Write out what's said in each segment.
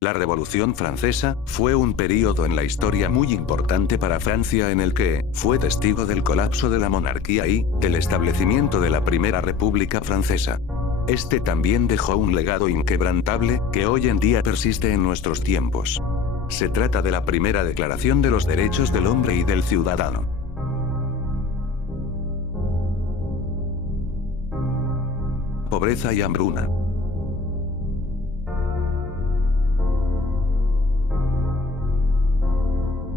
La Revolución Francesa fue un período en la historia muy importante para Francia en el que fue testigo del colapso de la monarquía y del establecimiento de la Primera República Francesa. Este también dejó un legado inquebrantable que hoy en día persiste en nuestros tiempos. Se trata de la primera Declaración de los Derechos del Hombre y del Ciudadano. Pobreza y hambruna.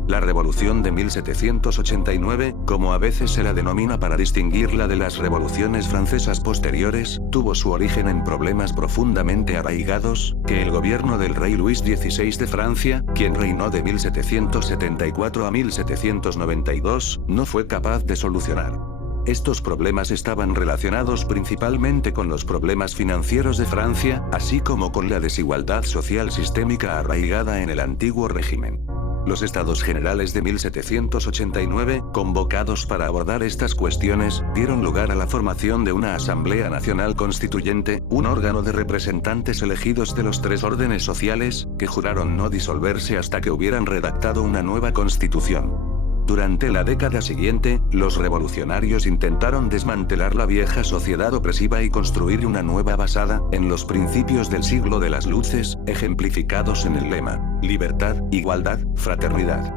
La Revolución de 1789, como a veces se la denomina para distinguirla de las revoluciones francesas posteriores, tuvo su origen en problemas profundamente arraigados, que el gobierno del rey Luis XVI de Francia, quien reinó de 1774 a 1792, no fue capaz de solucionar. Estos problemas estaban relacionados principalmente con los problemas financieros de Francia, así como con la desigualdad social sistémica arraigada en el antiguo régimen. Los Estados Generales de 1789, convocados para abordar estas cuestiones, dieron lugar a la formación de una Asamblea Nacional Constituyente, un órgano de representantes elegidos de los tres órdenes sociales, que juraron no disolverse hasta que hubieran redactado una nueva constitución. Durante la década siguiente, los revolucionarios intentaron desmantelar la vieja sociedad opresiva y construir una nueva basada en los principios del siglo de las luces, ejemplificados en el lema: libertad, igualdad, fraternidad.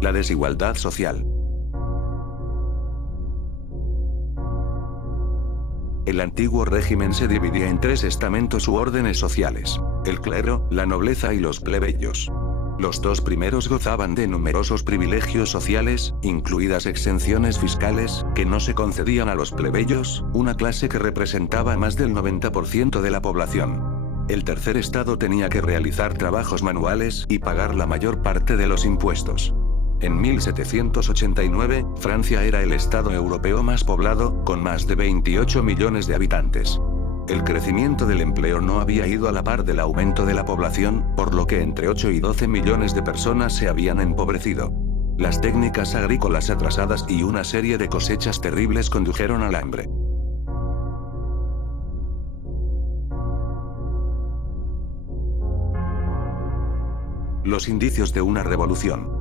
La desigualdad social. El antiguo régimen se dividía en tres estamentos u órdenes sociales: el clero, la nobleza y los plebeyos. Los dos primeros gozaban de numerosos privilegios sociales, incluidas exenciones fiscales, que no se concedían a los plebeyos, una clase que representaba más del 90% de la población. El tercer estado tenía que realizar trabajos manuales y pagar la mayor parte de los impuestos. En 1789, Francia era el estado europeo más poblado, con más de 28 millones de habitantes. El crecimiento del empleo no había ido a la par del aumento de la población, por lo que entre 8 y 12 millones de personas se habían empobrecido. Las técnicas agrícolas atrasadas y una serie de cosechas terribles condujeron al hambre. Los indicios de una revolución.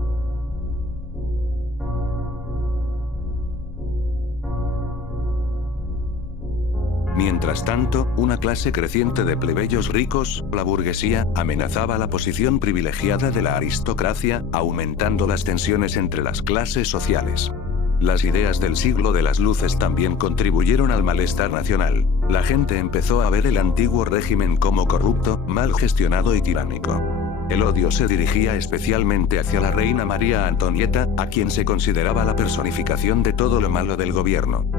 Mientras tanto, una clase creciente de plebeyos ricos, la burguesía, amenazaba la posición privilegiada de la aristocracia, aumentando las tensiones entre las clases sociales. Las ideas del siglo de las luces también contribuyeron al malestar nacional. La gente empezó a ver el antiguo régimen como corrupto, mal gestionado y tiránico. El odio se dirigía especialmente hacia la reina María Antonieta, a quien se consideraba la personificación de todo lo malo del gobierno.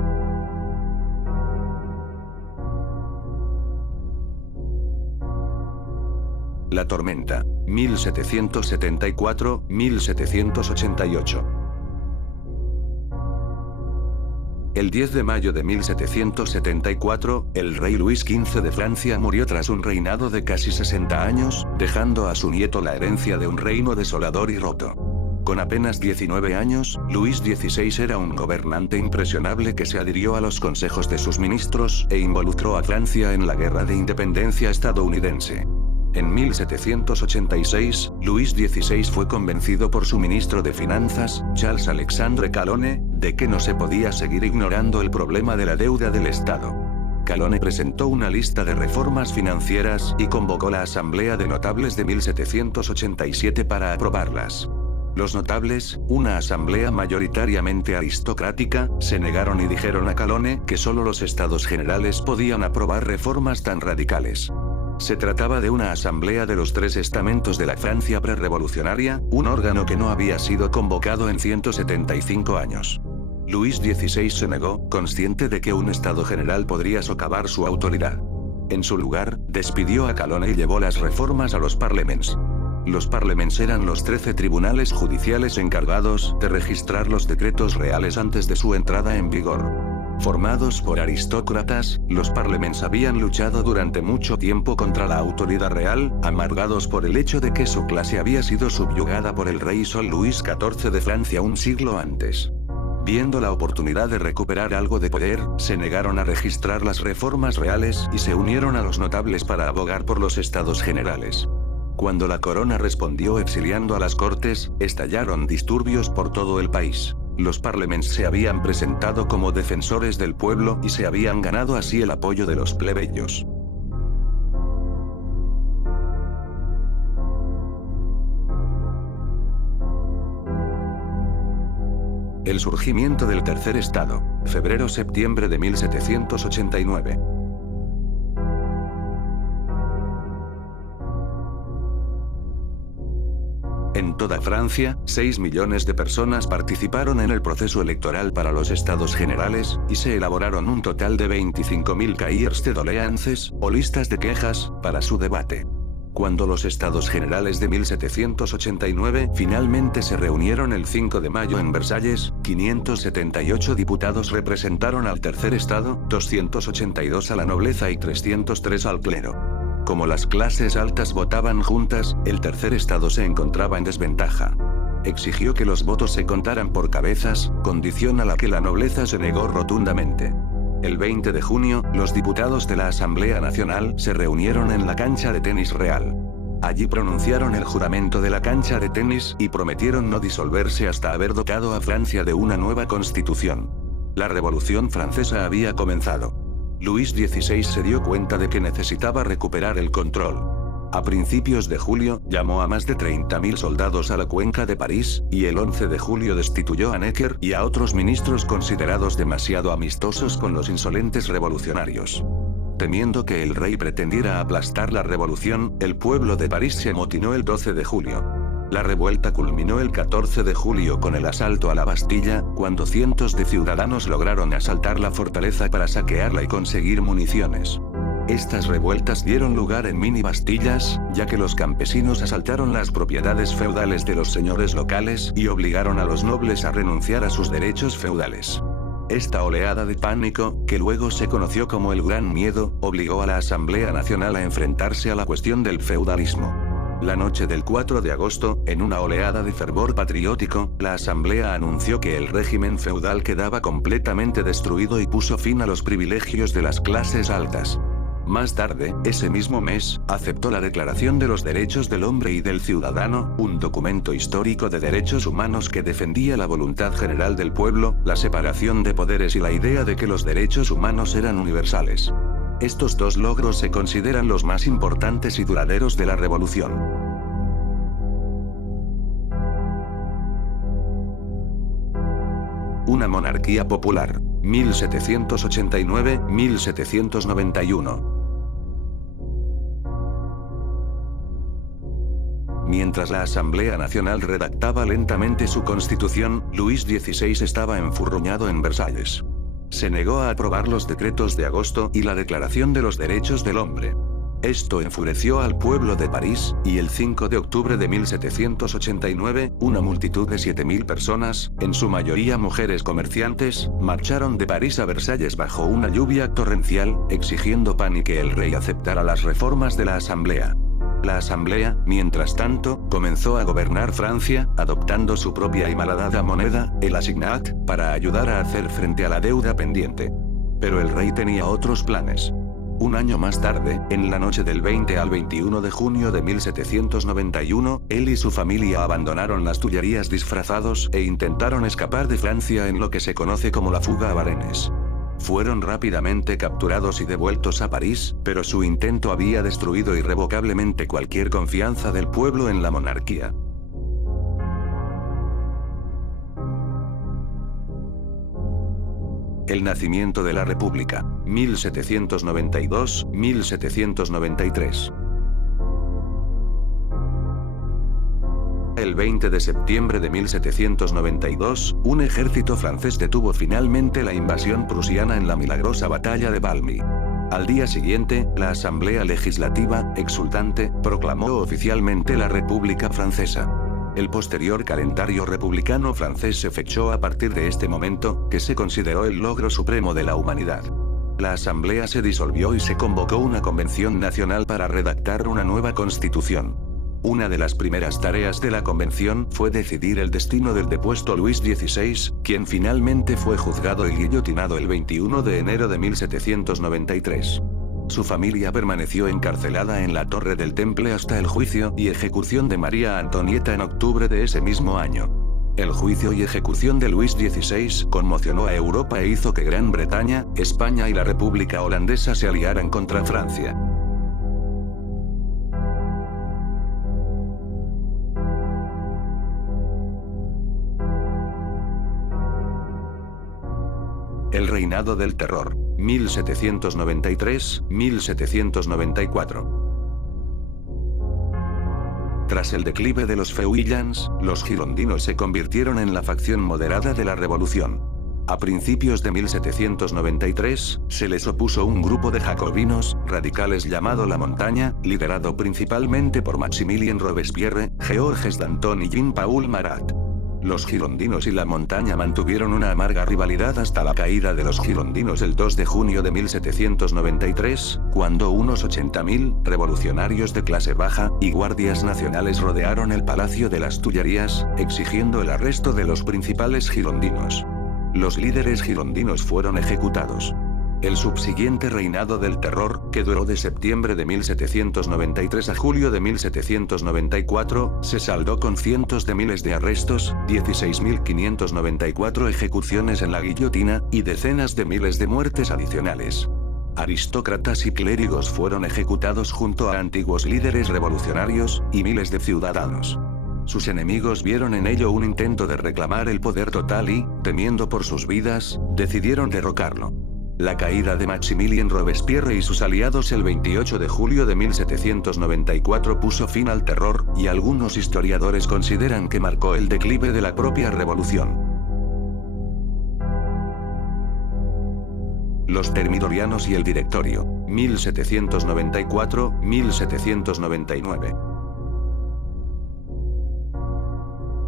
La tormenta, 1774-1788. El 10 de mayo de 1774, el rey Luis XV de Francia murió tras un reinado de casi 60 años, dejando a su nieto la herencia de un reino desolador y roto. Con apenas 19 años, Luis XVI era un gobernante impresionable que se adhirió a los consejos de sus ministros e involucró a Francia en la Guerra de Independencia estadounidense. En 1786, Luis XVI fue convencido por su ministro de Finanzas, Charles-Alexandre Calonne, de que no se podía seguir ignorando el problema de la deuda del Estado. Calonne presentó una lista de reformas financieras y convocó la Asamblea de Notables de 1787 para aprobarlas. Los notables, una asamblea mayoritariamente aristocrática, se negaron y dijeron a Calonne que solo los Estados Generales podían aprobar reformas tan radicales. Se trataba de una asamblea de los tres estamentos de la Francia prerrevolucionaria, un órgano que no había sido convocado en 175 años. Luis XVI se negó, consciente de que un Estado General podría socavar su autoridad. En su lugar, despidió a Calonne y llevó las reformas a los Parlements. Los Parlements eran los 13 tribunales judiciales encargados de registrar los decretos reales antes de su entrada en vigor. Formados por aristócratas, los Parlements habían luchado durante mucho tiempo contra la autoridad real, amargados por el hecho de que su clase había sido subyugada por el rey Sol Luis XIV de Francia un siglo antes. Viendo la oportunidad de recuperar algo de poder, se negaron a registrar las reformas reales y se unieron a los notables para abogar por los estados generales. Cuando la corona respondió exiliando a las cortes, estallaron disturbios por todo el país. Los parlements se habían presentado como defensores del pueblo y se habían ganado así el apoyo de los plebeyos. El surgimiento del tercer estado, febrero-septiembre de 1789. En toda Francia, 6 millones de personas participaron en el proceso electoral para los estados generales, y se elaboraron un total de 25.000 cahiers de doléances, o listas de quejas, para su debate. Cuando los estados generales de 1789 finalmente se reunieron el 5 de mayo en Versalles, 578 diputados representaron al tercer estado, 282 a la nobleza y 303 al clero. Como las clases altas votaban juntas, el tercer estado se encontraba en desventaja. Exigió que los votos se contaran por cabezas, condición a la que la nobleza se negó rotundamente. El 20 de junio, los diputados de la Asamblea Nacional se reunieron en la cancha de tenis real. Allí pronunciaron el juramento de la cancha de tenis y prometieron no disolverse hasta haber dotado a Francia de una nueva constitución. La Revolución Francesa había comenzado. Luis XVI se dio cuenta de que necesitaba recuperar el control. A principios de julio, llamó a más de 30.000 soldados a la cuenca de París, y el 11 de julio destituyó a Necker y a otros ministros considerados demasiado amistosos con los insolentes revolucionarios. Temiendo que el rey pretendiera aplastar la revolución, el pueblo de París se amotinó el 12 de julio. La revuelta culminó el 14 de julio con el asalto a la Bastilla, cuando cientos de ciudadanos lograron asaltar la fortaleza para saquearla y conseguir municiones. Estas revueltas dieron lugar en mini bastillas, ya que los campesinos asaltaron las propiedades feudales de los señores locales y obligaron a los nobles a renunciar a sus derechos feudales. Esta oleada de pánico, que luego se conoció como el Gran Miedo, obligó a la Asamblea Nacional a enfrentarse a la cuestión del feudalismo. La noche del 4 de agosto, en una oleada de fervor patriótico, la Asamblea anunció que el régimen feudal quedaba completamente destruido y puso fin a los privilegios de las clases altas. Más tarde, ese mismo mes, aceptó la Declaración de los Derechos del Hombre y del Ciudadano, un documento histórico de derechos humanos que defendía la voluntad general del pueblo, la separación de poderes y la idea de que los derechos humanos eran universales. Estos dos logros se consideran los más importantes y duraderos de la revolución. Una monarquía popular. 1789-1791. Mientras la Asamblea Nacional redactaba lentamente su constitución, Luis XVI estaba enfurruñado en Versalles. Se negó a aprobar los decretos de agosto y la Declaración de los Derechos del Hombre. Esto enfureció al pueblo de París, y el 5 de octubre de 1789, una multitud de 7.000 personas, en su mayoría mujeres comerciantes, marcharon de París a Versalles bajo una lluvia torrencial, exigiendo pan y que el rey aceptara las reformas de la Asamblea. La Asamblea, mientras tanto, comenzó a gobernar Francia, adoptando su propia y malhadada moneda, el assignat, para ayudar a hacer frente a la deuda pendiente. Pero el rey tenía otros planes. Un año más tarde, en la noche del 20 al 21 de junio de 1791, él y su familia abandonaron las Tullerías disfrazados e intentaron escapar de Francia en lo que se conoce como la fuga a Varennes. Fueron rápidamente capturados y devueltos a París, pero su intento había destruido irrevocablemente cualquier confianza del pueblo en la monarquía. El nacimiento de la República. 1792-1793. El 20 de septiembre de 1792, un ejército francés detuvo finalmente la invasión prusiana en la milagrosa batalla de Valmy. Al día siguiente, la Asamblea Legislativa, exultante, proclamó oficialmente la República Francesa. El posterior calendario republicano francés se fechó a partir de este momento, que se consideró el logro supremo de la humanidad. La Asamblea se disolvió y se convocó una convención nacional para redactar una nueva constitución. Una de las primeras tareas de la convención fue decidir el destino del depuesto Luis XVI, quien finalmente fue juzgado y guillotinado el 21 de enero de 1793. Su familia permaneció encarcelada en la Torre del Temple hasta el juicio y ejecución de María Antonieta en octubre de ese mismo año. El juicio y ejecución de Luis XVI conmocionó a Europa e hizo que Gran Bretaña, España y la República Holandesa se aliaran contra Francia. El reinado del terror, 1793-1794. Tras el declive de los Feuillants, los girondinos se convirtieron en la facción moderada de la revolución. A principios de 1793, se les opuso un grupo de jacobinos, radicales llamado La Montaña, liderado principalmente por Maximilien Robespierre, Georges Danton y Jean-Paul Marat. Los girondinos y La Montaña mantuvieron una amarga rivalidad hasta la caída de los girondinos el 2 de junio de 1793, cuando unos 80.000 revolucionarios de clase baja y guardias nacionales rodearon el Palacio de las Tullerías, exigiendo el arresto de los principales girondinos. Los líderes girondinos fueron ejecutados. El subsiguiente reinado del terror, que duró de septiembre de 1793 a julio de 1794, se saldó con cientos de miles de arrestos, 16.594 ejecuciones en la guillotina, y decenas de miles de muertes adicionales. Aristócratas y clérigos fueron ejecutados junto a antiguos líderes revolucionarios, y miles de ciudadanos. Sus enemigos vieron en ello un intento de reclamar el poder total y, temiendo por sus vidas, decidieron derrocarlo. La caída de Maximilien Robespierre y sus aliados el 28 de julio de 1794 puso fin al terror, y algunos historiadores consideran que marcó el declive de la propia revolución. Los Termidorianos y el Directorio, 1794-1799.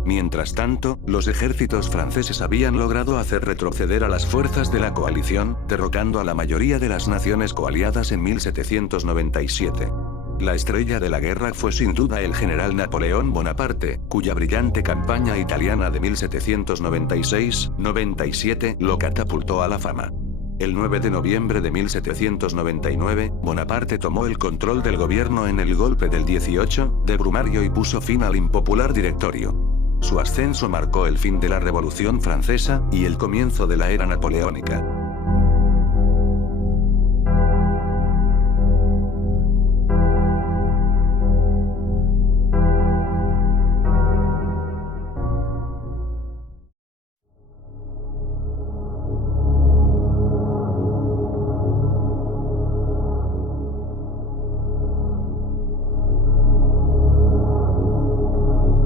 Mientras tanto, los ejércitos franceses habían logrado hacer retroceder a las fuerzas de la coalición, derrocando a la mayoría de las naciones coaliadas en 1797. La estrella de la guerra fue sin duda el general Napoleón Bonaparte, cuya brillante campaña italiana de 1796-97 lo catapultó a la fama. El 9 de noviembre de 1799, Bonaparte tomó el control del gobierno en el golpe del 18 de Brumario y puso fin al impopular Directorio. Su ascenso marcó el fin de la Revolución Francesa y el comienzo de la era napoleónica.